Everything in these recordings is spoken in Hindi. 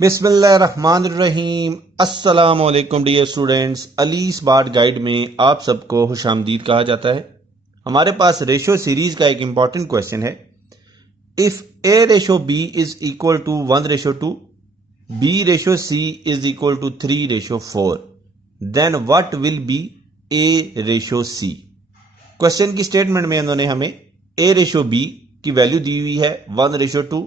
बिस्मिल्लाहिर्रहमानिर्रहीम। अस्सलाम वालेकुम dear students. Ali smart guide में आप सबको खुशामदीद कहा जाता है। हमारे पास रेशो सीरीज का एक इंपॉर्टेंट क्वेश्चन है। If a ratio b is equal to 1:2, b ratio C is equal to 3:4, then what will be a ratio c. Question की स्टेटमेंट में उन्होंने हमें ए रेशो बी की वैल्यू दी हुई है 1:2,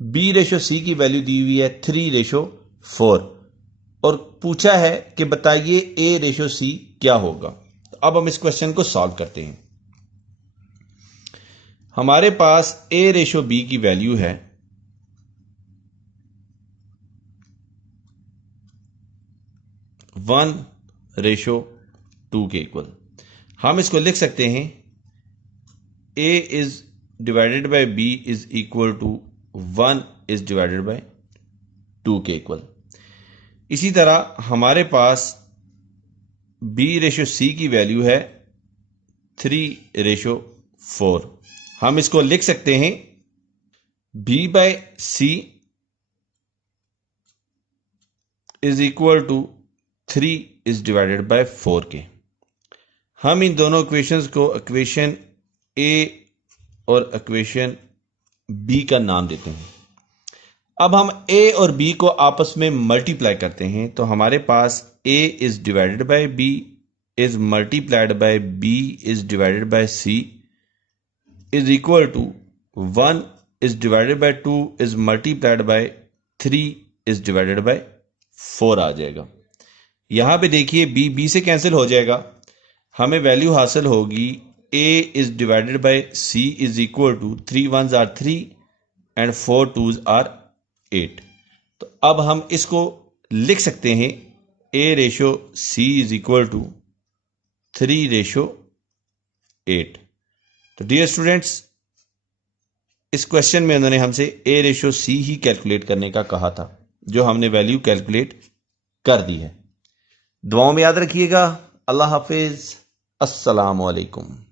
बी रेशो सी की वैल्यू दी हुई है 3:4 और पूछा है कि बताइए ए रेशो सी क्या होगा। तो अब हम इस क्वेश्चन को सॉल्व करते हैं। हमारे पास ए रेशो बी की वैल्यू है 1:2 के इक्वल। हम इसको लिख सकते हैं A is divided by B is equal to 1 is divided by 2 के इक्वल। इसी तरह हमारे पास बी रेशो सी की वैल्यू है 3:4। हम इसको लिख सकते हैं b by C is equal to 3 is divided by 4 के। हम इन दोनों इक्वेशंस को इक्वेशन ए और इक्वेशन बी का नाम देते हैं। अब हम ए और बी को आपस में मल्टीप्लाई करते हैं तो हमारे पास A is divided by B is multiplied by B is divided by C is equal to 1 is divided by 2 is multiplied by 3 is divided by 4 आ जाएगा। यहां पे देखिए बी बी से कैंसिल हो जाएगा। हमें वैल्यू हासिल होगी A is divided by C is equal to 3 1s are 3 and 4 2s are 8। तो अब हम इसको लिख सकते हैं A ratio C is equal to 3:8। तो डियर स्टूडेंट्स, इस क्वेश्चन में उन्होंने हमसे ए रेशो सी ही कैलकुलेट करने का कहा था, जो हमने वैल्यू कैलकुलेट कर दी है। दुआओं में याद रखिएगा। अल्लाह हाफिज। अस्सलाम वालेकुम।